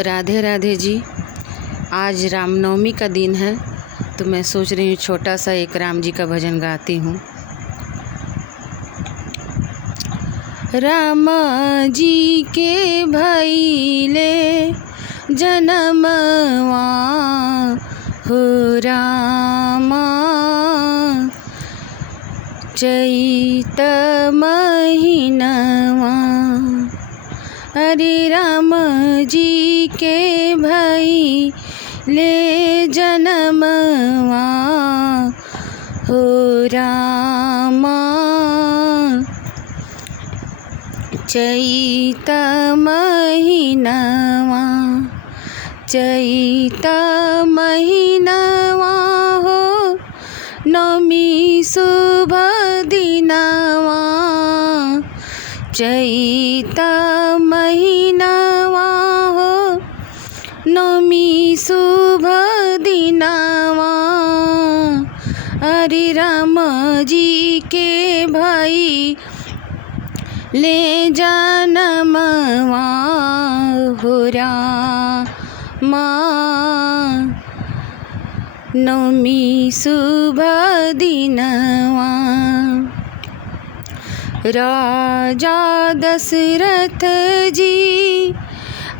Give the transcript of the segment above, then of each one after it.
राधे राधे जी। आज रामनवमी का दिन है तो मैं सोच रही हूँ छोटा सा एक राम जी का भजन गाती हूँ। राम जी के भइले जनमवा हो रामा, चैत महीनवा। अरे राम जी के भइले जनमवा हो रामा, चैत महीनवा। चैत महीनवा हो नवमी शुभ दिनवा। चैत महीनवा हो नवमी शुभ दिनवा। अरे राम जी के भाई ले जनमवा हो रामा, नवमी शुभ दिनवा। राजा दशरथ जी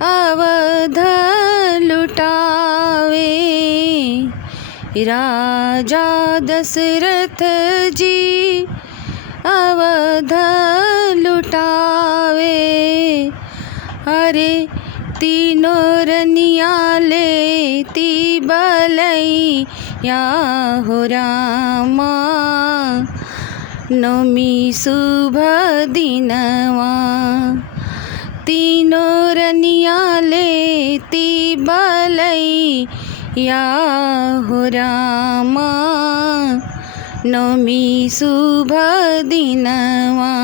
अवध लुटावे। राजा दशरथ जी अवध लुटावे। अरे तीनों रनिया लेती बलैया हो रामा, नवमी शुभ दिनवा। तीनों रनिया लेती बलैया हो रामा, नवमी शुभ दिनवा।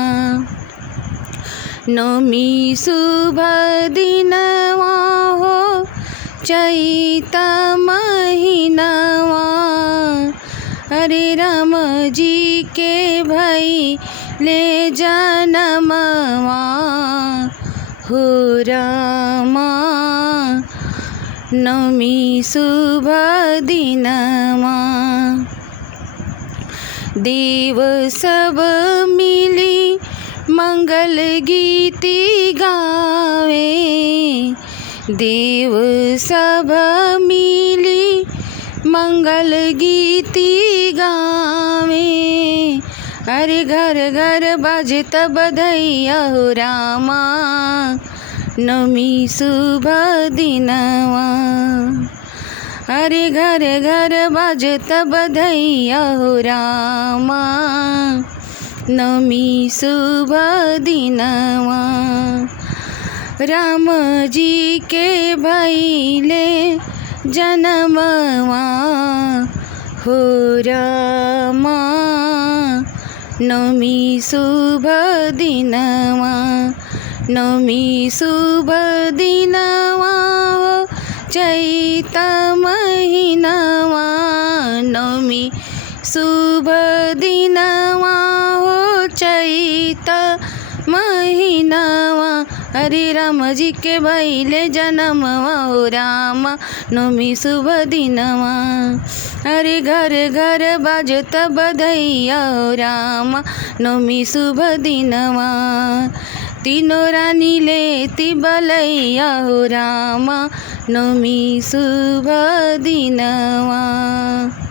नवमी शुभ दिनवा हो चैत महीनवा। अरे राम जी के भाई ले जनमवा हो रामा, नवमी शुभ दिनवा। देव सब मिली मंगल गीती गावे। देव सब मिली मंगल गीती गावे। अरे घर घर बाजत बधैया हो रामा, नवमी शुभ दिनवा। अरे घर घर बाजत बधैया हो रामा, नवमी शुभ दिनवा। राम जी के भइले जनमवा हो रामा, नवमी शुभ दिनवा। नवमी शुभ दिनवा हो चैत महीनवा। नवमी शुभ दिनवा हो चैत महीनवा। हरे राम जी के भइले जनमवा हो रामा, नवमी शुभ दिनवा। अरे घर घर बाजत बधैया हो रामा, नवमी शुभ दिनवा। तीनों रानी लेती बलैया हो रामा, नवमी शुभ दिनवा।